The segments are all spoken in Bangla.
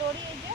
দড়ি এই যে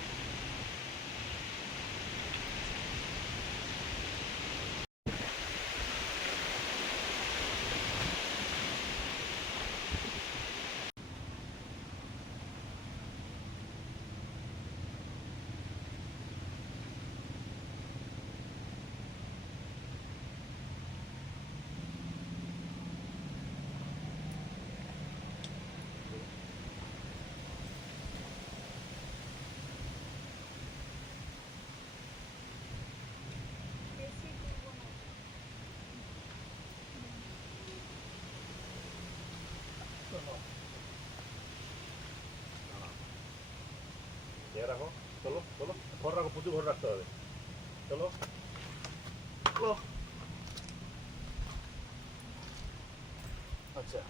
রাখো, চলো চলো, ঘর রাখো, প্রচুর ঘর রাখতে হবে, চলো চলো। আচ্ছা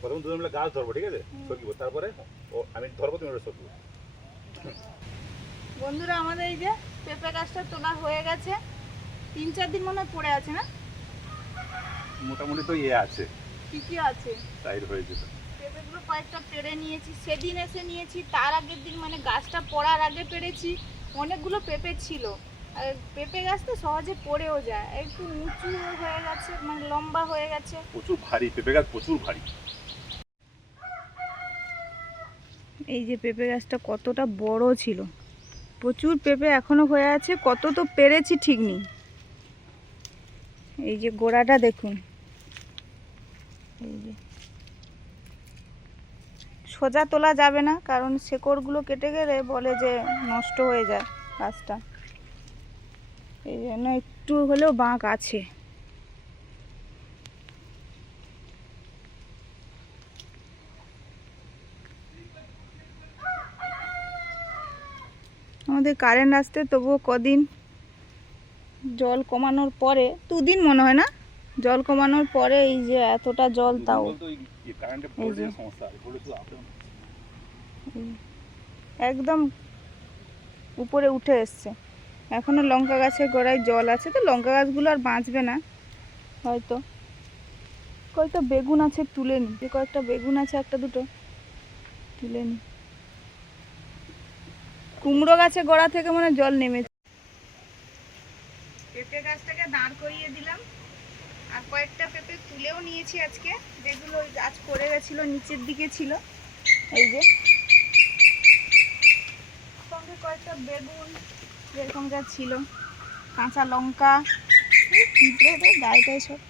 প্রথম দুজন মিলে গাছ ধরবো, ঠিক আছে, সকিব, তারপরে আমি ধরবো, তুমি ওটা সকিব। বন্ধুরা আমাদের এই যে পেঁপে গাছটা তোলা হয়ে গেছে, 3-4 দিন মনে হয় পড়ে আছে না? মোটামুটি তো আছে, কি কি আছে, সাইড হয়েছে তো। পেঁপেগুলো কয়েকটা পেড়ে নিয়েছি, সেদিন এসে নিয়েছি, তার আগের দিন মানে গাছটা পড়ার আগে পেড়েছি। অনেকগুলো পেঁপে ছিল, আর পেঁপে গাছ তো সহজে পড়েও যায়, একটু উঁচু হয়ে গেছে, মানে লম্বা হয়ে গেছে, প্রচুর ভারী পেঁপে গাছ, প্রচুর ভারী। এই যে পেঁপে গাছটা কতটা বড় ছিল, প্রচুর পেঁপে এখনো হয়ে আছে, কত তো পেরেছি ঠিক নেই। এই যে গোড়াটা দেখুন, এই যে সোজা তোলা যাবে না, কারণ শেকড়গুলো কেটে গেলে বলে যে নষ্ট হয়ে যায় গাছটা, এই জন্য একটু হলেও বাঁক আছে। আমাদের কারেন্ট আসতে তবুও কদিন, জল কমানোর পরে 2 দিন মনে হয় না, জল কমানোর পরে এই যে এতটা জল, তাও একদম উপরে উঠে এসছে। এখনো লঙ্কা গাছের গোড়ায় জল আছে, তো লঙ্কা গাছগুলো আর বাঁচবে না হয়তো। কয়েকটা বেগুন আছে তুলে নি, যে কয়েকটা বেগুন আছে, একটা দুটো তুলে নি। কুমড়ো গাছে গোড়া থেকে মনে জল নেমেছে। পেঁপে গাছটাকে দাঁড় করিয়ে দিলাম, আর কয়েকটা পেঁপে তুলেও নিয়েছি আজকে, যেগুলো ওই গাছ পড়ে গেছিলো, নিচের দিকে ছিল। এই যে সঙ্গে কয়েকটা বেগুন যেরকম যা ছিল, কাঁচা লঙ্কা, পিঁপড়ে গায়েটায় সব।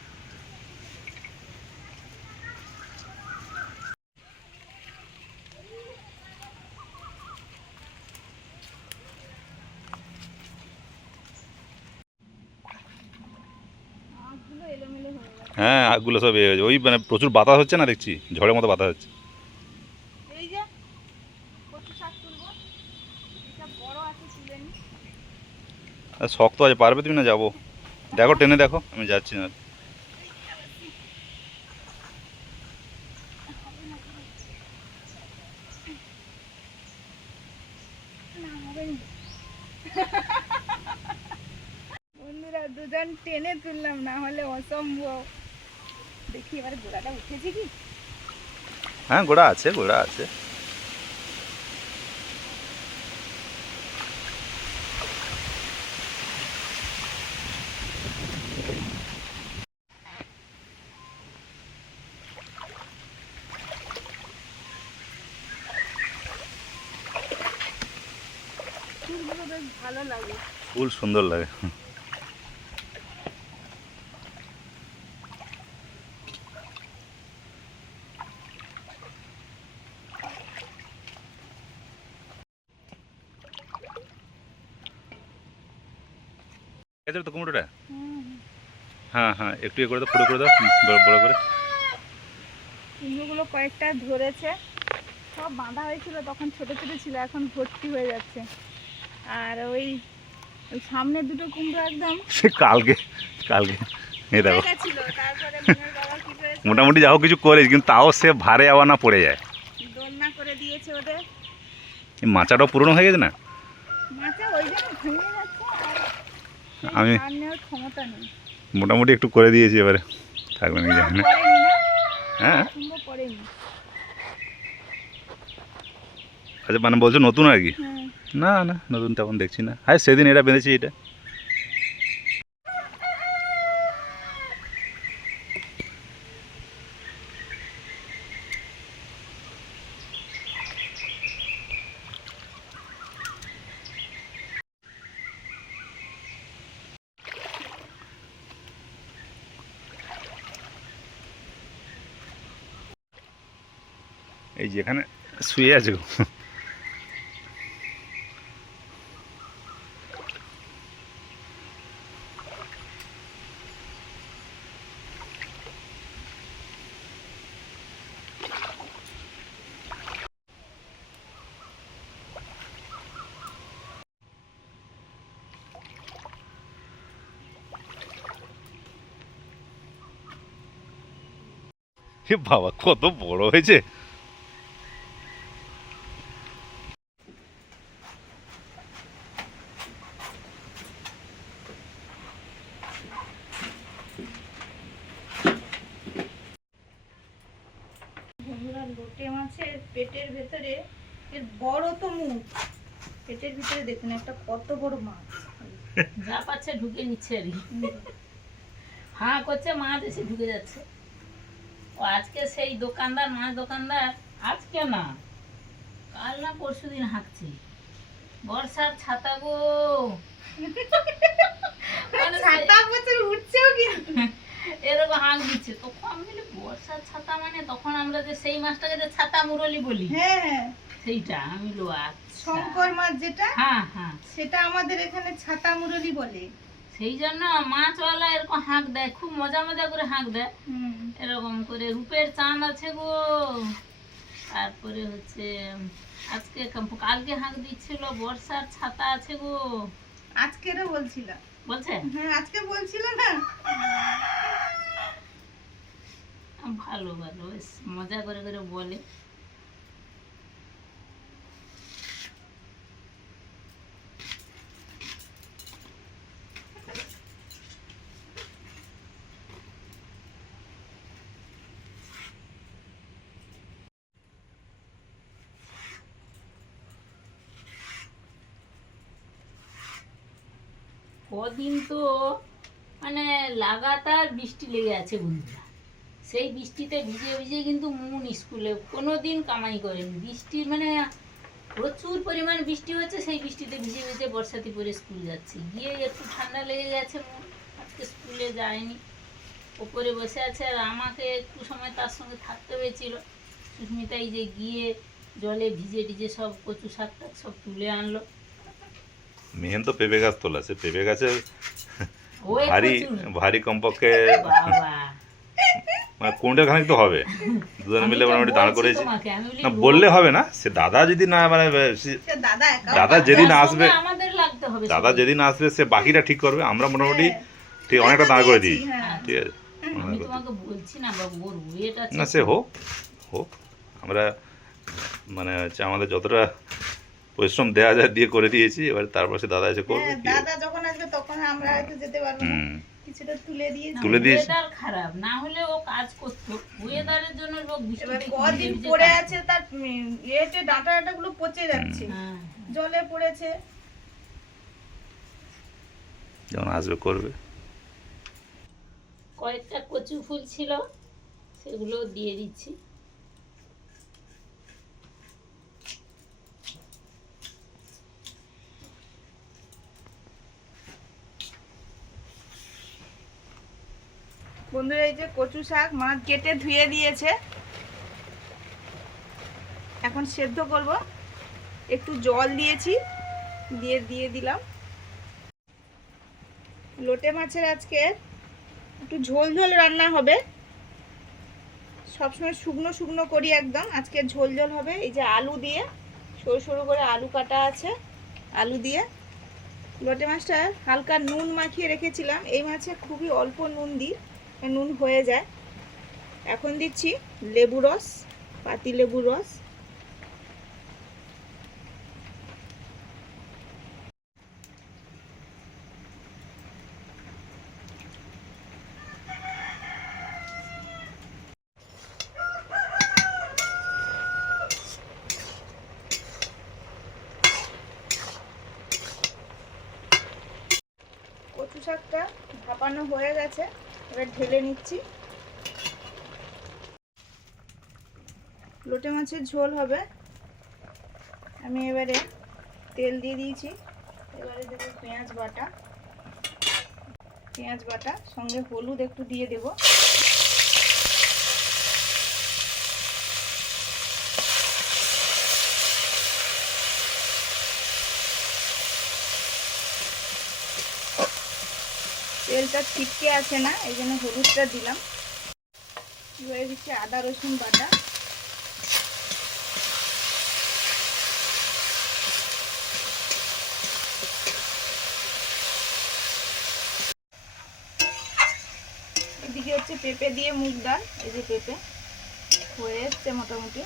হ্যাঁ, আগগুলো সব ওই মানে প্রচুর বাতাস হচ্ছে না, দেখছি ঝড়ের মতো বাতাস হচ্ছে। এই যে কচু শাক তুলবো, এটা বড় আছে তুলে নি। শক্ত আছে, পারবে তুমি না? যাবো, দেখো টেনে দেখো, আমি যাচ্ছি না। বন্ধুরা দুজন টেনে তুললাম, না হলে অসম্ভব। দেখি এবারে গোড়াটা উঠেছে কি। হ্যাঁ, গোড়া আছে, গোড়া আছে। ফুলগুলো বেশ ভালো লাগে, ফুল সুন্দর লাগে। তো কুমড়োটা, হ্যাঁ হ্যাঁ, একটু করে দাও, পুরো করে দাও, বড় করে। কুমড়োগুলো কয়েকটা ধরেছে, সব বাঁধা হয়েছিল তখন ছোট ছোট ছিল, এখন ভর্তি হয়ে যাচ্ছে। আর ওই সামনে দুটো কুমড়ো একদম সে কালকে কালকে এই দেখো ছিল, তারপরে মনের বাবা কি করেছে, মোটামুটি যা হোক কিছু করিস, কিন্তু তাও সে ভারে আবার না পড়ে যায়। দোলনা করে দিয়েছে ওদের। এই মাচাটাও পুরনো হয়ে গেছে না, মাথা ওই জন্য ভেঙে যাচ্ছে, আর আমি আর নেওয়ার ক্ষমতা নেই। মোটামুটি একটু করে দিয়েছি, এবারে থাকবে নাকি জানি না। পড়েনি না, হ্যাঁ সুন্দর পড়েনি। আচ্ছা, মানে বলছো নতুন আর কি? হ্যাঁ। না না, নতুন তেমন দেখছি না। হ্যাঁ, সেদিন এটা বেঁধেছি এটা। এই যেখানে শুয়ে আছে গো। এ বাবা, কত বড় হয়েছে! বন্ধুরা, লোটে মাছের পেটের ভেতরে এর বড় তো মুখ, পেটের ভিতরে দেখুন একটা কত বড় মাছ। যা পাচ্ছে ঢুকে নিচ্ছে আর কি, হাঁ করছে, মাছ এসে ঢুকে যাচ্ছে। ও আজকে সেই দোকানদার, মাছ দোকানদার, আজকে না কাল না পরশু দিন হাঁকছে, বর্ষার ছাতা গো, মানে ছাতা বছর উঠছেও কিন্তু। এরকম হাঁক দিচ্ছে। তখন আমি বলি বর্ষার ছাতা মানে, তখন আমরা যে সেই মাছটাকে যে ছাতা মুরলি বলি, হ্যাঁ হ্যাঁ, সেইটা আমি বলি আচ্ছা, শঙ্কর মাছ যেটা, হ্যাঁ হ্যাঁ, সেটা আমাদের এখানে ছাতা মুরলি বলে। সেই জন্য মাছওয়ালা এরকম হাঁক দেয়, খুব মজা মজা করে হাঁক দেয় হুম। এরকম করে। রূপের চাঁদ আছে গো, তারপরে হচ্ছে আজকে কালকে হাঁক দিচ্ছিল বর্ষার ছাতা আছে গো, আজকেরও বলছিল। বলছে হ্যাঁ, আজকে বলছিল না। ভালো ভালো, বেশ মজা করে করে বলে। কদিন তো মানে লাগাতার বৃষ্টি লেগে আছে বন্ধুরা, সেই বৃষ্টিতে ভিজে ভিজে কিন্তু মুন স্কুলে কোনো দিন কামাই করেনি। বৃষ্টি মানে প্রচুর পরিমাণ বৃষ্টি হচ্ছে, সেই বৃষ্টিতে ভিজে ভিজে বর্ষাতি পরে স্কুল যাচ্ছে, গিয়ে একটু ঠান্ডা লেগে গেছে, মন আজকে স্কুলে যায়নি, ওপরে বসে আছে। আর আমাকে একটু সময় তার সঙ্গে থাকতে হয়েছিল। সুস্মিতাই যে গিয়ে জলে ভিজে ভিজে সব কচু শাক টাক সব তুলে আনলো। মেহেন তো পেঁপে গাছ তোলা, সে পেঁপে গাছে ওই ভারী কচু, ভারী কমপক্ষে বাবা, মানে কুইন্টাল খানিক তো হবে। দুজনে আমি মিলে তো মোটামুটি দাঁড় বলছি করেছি। তোমাকে, আমি বলি না বললে হবে না, সে দাদা যদি না মানে সে দাদা একা দাদা যেদিন যার আসবে, সঙ্গে আমাদের লাগতে হবে দাদা সবাই। যেদিন আসবে সে বাকিটা ঠিক করবে। আমরা মোটামুটি হ্যাঁ। ঠিক অনেকটা দাঁড় করে দিই, হ্যাঁ। ঠিক আছে। আমি তোমাকে বলছি না বাবু, ওর ওয়েট আছে। না সে হোক হোক, আমরা মানে হচ্ছে আমাদের যতটা পরিশ্রম দেওয়া যায় দিয়ে করে দিয়েছি। এবার তারপর সে দাদা এসে করবে হ্যাঁ, কি দাদা যখন আসবে তখন আমরা হয়তো যেতে পারবো না, হুম। কিছুটা তুলে দিয়েছি। না, তুলে দিয়েছি। ওয়েদার খারাপ না হলে ও কাজ করতো, ওয়েদারের জন্য লোক এবার বৃষ্টিতে কদিন ভিজে ভিজে পড়ে কাজ আছে, তার ইয়েতে ডাঁটা ডাঁটা গুলো পচে যাচ্ছে, করে। হ্যাঁ, জলে পড়েছে। যখন আসবে করবে। কয়েকটা কচু ফুল ছিল, সেগুলো দিয়ে দিচ্ছি। বন্ধুরা, এই যে কচু শাক মা কেটে ধুয়ে দিয়েছে, এখন সেদ্ধ করব। একটু জল দিয়েছি, দিয়ে দিলাম। লোটে মাছের আজকে একটু ঝোল ঝোল রান্না হবে। সবসময় শুকনো শুকনো করি একদম, আজকে ঝোল ঝোল হবে। এই যে আলু দিয়ে, সরু সরু করে আলু কাটা আছে, আলু দিয়ে লোটে মাছটা হালকা নুন মাখিয়ে রেখেছিলাম। এই মাছে খুবই অল্প নুন দিই, নুন হয়ে যায়। এখন দিচ্ছি লেবু রস, পাতি লেবুর রস। কচু শাকটা ভাপানো হয়ে গেছে, এবার ঢেলে নিচ্ছি। লোটে মাছের ঝোল হবে। আমি এবারে তেল দিয়ে দিয়েছি, এবারে দেবো পেঁয়াজ বাটা, পেঁয়াজ বাটা সঙ্গে হলুদ একটু দিয়ে দেব। তেলটা ছিটকে আছে না, এই জন্য হলুদটা দিলাম। এবারে দিচ্ছি আদা রসুন বাটা, এদিকে হচ্ছে পেঁপে দিয়ে মুগ ডাল। এই যে পেঁপে হয়ে এসছে মোটামুটি।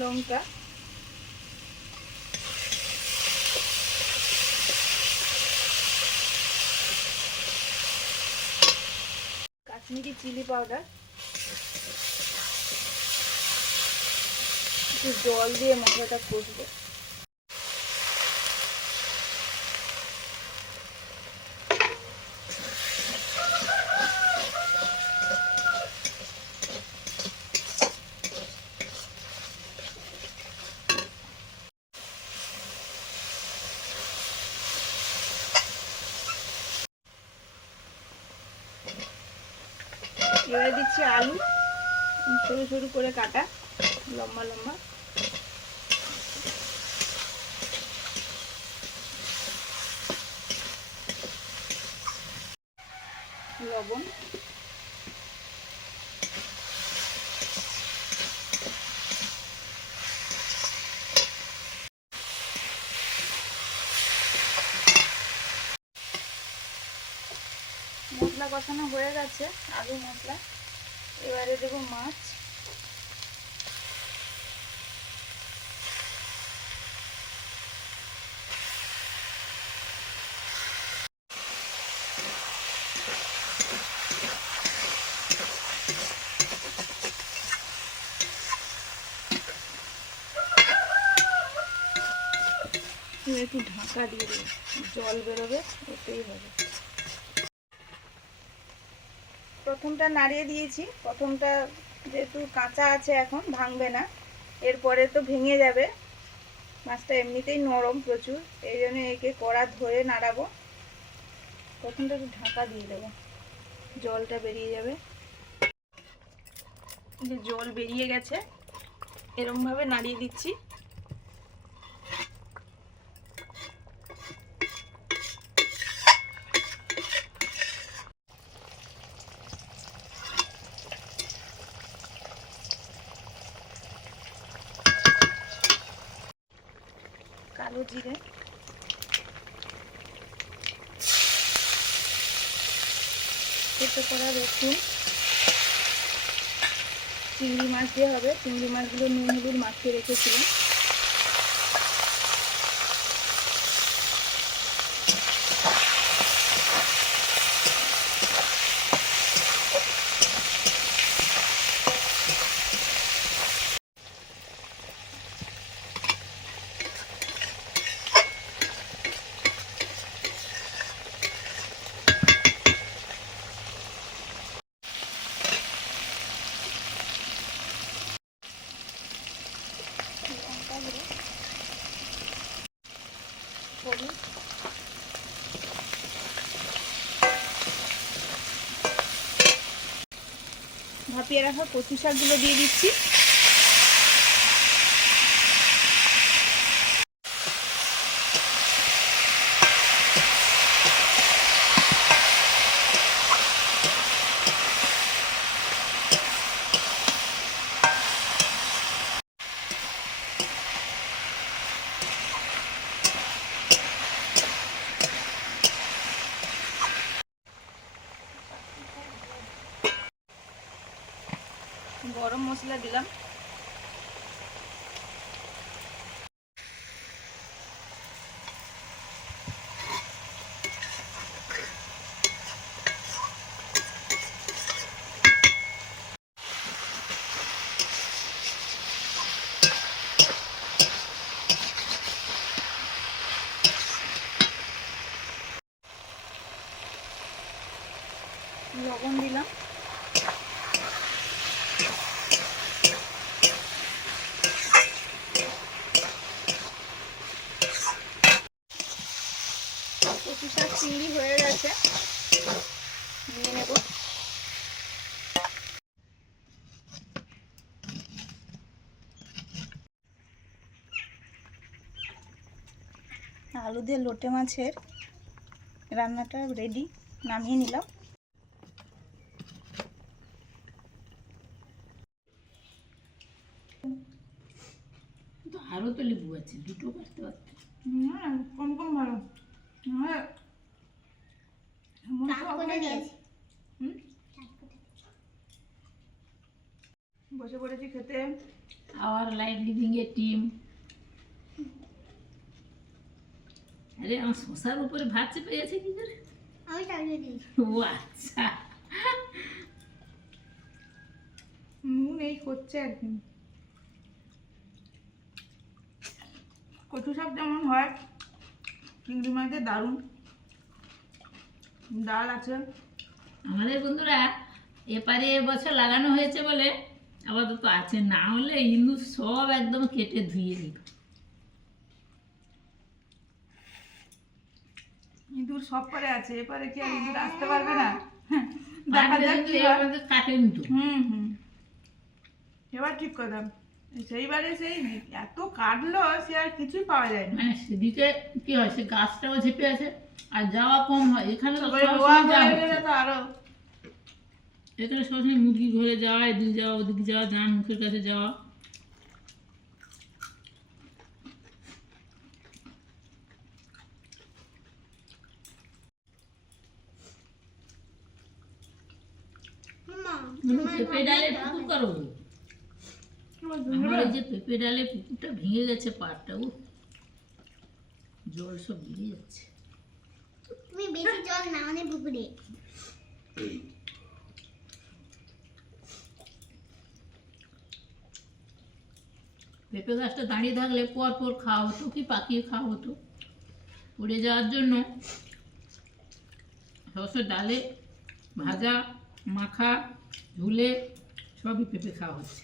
লঙ্কা, কাশ্মীরি চিলি পাউডার, একটু জল দিয়ে মশলাটা কষবো। এবারে দিচ্ছি আলু, সরু সরু করে কাটা, লম্বা লম্বা। লবণ, মশলা কষানো হয়ে গেছে, আলু মশলা। এবারে দেবো মাছ, একটু ঢাকা দিয়ে দেবো, জল বেরোবে, ওতেই হবে। প্রথমটা নাড়িয়ে দিয়েছি, প্রথমটা যেহেতু কাঁচা আছে এখন ভাঙবে না, এরপরে তো ভেঙে যাবে। মাছটা এমনিতেই নরম প্রচুর, এই জন্য একে কড়া ধরে নাড়াবো। প্রথমটা একটু ঢাকা দিয়ে দেবো, জলটা বেরিয়ে যাবে। যে জল বেরিয়ে গেছে, এরমভাবে নাড়িয়ে দিচ্ছি। কালো জিরে, কেটে করা রসুন, চিংড়ি মাছ দিয়ে হবে। চিংড়ি মাছগুলো নুন হলুদ মাখিয়ে রেখেছিলাম। হলুদ, ভাপিয়ে রাখা কচু শাকগুলো দিয়ে দিচ্ছি। গরম মশলা দিলাম। লবণ দিলাম। কচু শাক চিংড়ি হয়ে গেছে, নিয়ে নেব। আলু দিয়ে লোটে মাছের রান্নাটা রেডি, নামিয়ে নিলাম। তো আরও তো লেবু আছে, দুটো কাটতে পারতে। কম কম ভালো। বসে পড়েছি খেতে। Our life living A team. আরে আমার শশার উপরে ভাত চেপে গেছে কি করে? আমি চালিয়ে দিয়েছি। ও আচ্ছা, নুন এই করছে একদিন। কচু শাক যেমন হয়, চিংড়ি মাছের দারুণ। ডাল আছে। আমাদের বন্ধুরা এপারে এবছর লাগানো হয়েছে বলে আপাতত আছে, না হলে ইন্দু সব একদম কেটে ধুয়ে দিত। ইঁদুর সব পারে আছে, এপারে কি আর ইঁদুর আসতে পারবে না? দেখা যাক কি হয়। আমাদের কাটেনি তো। হুম। এবার ঠিক কথা, সেইবারে সেই এত কাটলো, সে আর কিছুই পাওয়া যায় না। মানে সেদিকে কি হয়, সে গাছটাও ঝেপে আছে আর যাওয়া কম হয়। এখানে তো তারপরে সবসময় রোয়া যাওয়া হয়ে গেলে হচ্ছে। তো আরো। এখানে সবসময় মুরগি ঘরে যাওয়া, এদিকে যাওয়া, ওদিকে যাওয়া, ধান মুখের কাছে যাওয়া। মামা, পেঁপে ডালে পুকুর করো। আমার এই যে পেঁপে ডালে পুকুরটা ভেঙে গেছে, পাড়টা ও জল সব বেরিয়ে যাচ্ছে। তুমি বেশি জল না মানে পুকুরে। পেঁপে গাছটা দাঁড়িয়ে থাকলে পর পর খাওয়া হতো, কি পাকিয়ে খাওয়া হতো। পড়ে যাওয়ার জন্য সবসময় ডালে ভাজা, মাখা, ঝুলে সবই পেঁপে খাওয়া হচ্ছে।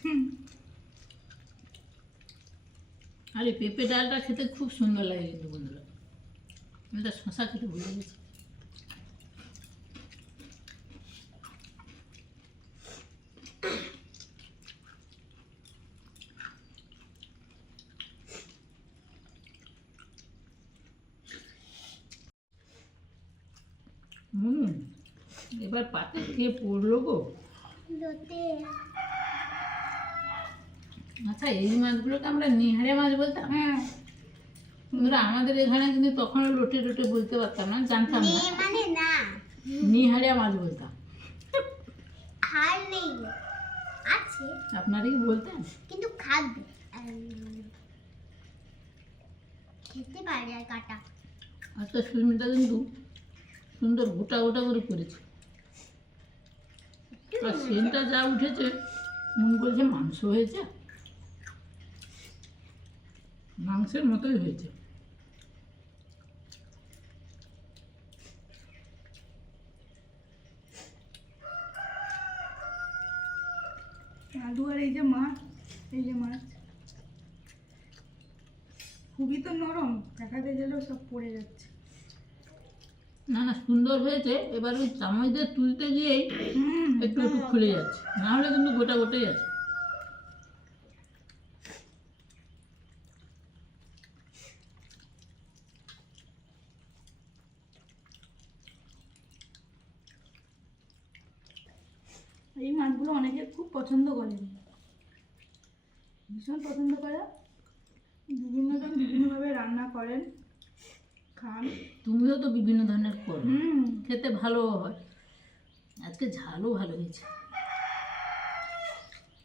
আর এই পেঁপে ডালটা খেতে খুব সুন্দর লাগে কিন্তু বন্ধুরা। আমি তো শশা খেতে ভুলে গেছি। এবার পাতে খেয়ে পড়লো গো। লোটে আচ্ছা, এই মাছগুলোকে আমরা নিহারে মাছ বলতাম। হ্যাঁ, বন্ধুরা আমাদের এখানে কিন্তু তখনও লোটে লোটে বলতে পারতাম না, জানতাম না। মানে না, নিহারিয়া মাছ বলতাম। খাল নেই, আছে আপনারা কি বলতেন? কিন্তু খাবে, খেতে পারে আর কাটা। আচ্ছা, সুস্মিতা কিন্তু সুন্দর গোটা গোটা করে করেছে। আর সেন্টটা যা উঠেছে, মন বলছে মাংস হয়েছে। মাংসের মতোই হয়েছে। আলু আর এই যে মাছ, এই যে মাছ খুবই তো নরম, দেখাতে গেলেও সব পড়ে যাচ্ছে। না না, সুন্দর হয়েছে। এবার ওই চামচ দিয়ে তুলতে গিয়েই একটু একটু খুলে যাচ্ছে, না হলে কিন্তু গোটা গোটাই আছে। এই মাছগুলো অনেকে খুব পছন্দ করে, ভীষণ পছন্দ করে। বিভিন্ন জন বিভিন্নভাবে রান্না করেন, খান। তুমিও তো বিভিন্ন ধরনের করো, হুম। খেতে ভালো হয়। আজকে ঝালও ভালো হয়েছে।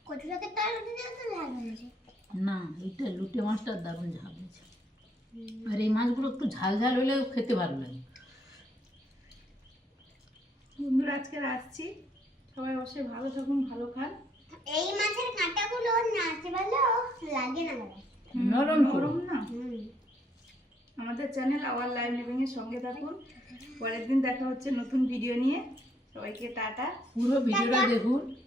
কচু শাকের তার তো ঝাল হয়েছে। না, এটা লুটে মাছটার দারুণ ঝাল হয়েছে। আর এই মাছগুলো একটু ঝাল ঝাল হলে খেতে ভালো লাগে। বন্ধুরা আজকে আসছি, সবাই বসে ভালো থাকুন, ভালো খান। এই মাছের কাঁটাগুলো নাচে ভালো লাগে না বাবা। নরম তো। গরম না। আমাদের চ্যানেল আওয়ার লাইভ লিভিং এর সঙ্গে থাকুন। পরের দিন দেখা হচ্ছে নতুন ভিডিও নিয়ে। সবাইকে টাটা। পুরো ভিডিওটা দেখুন।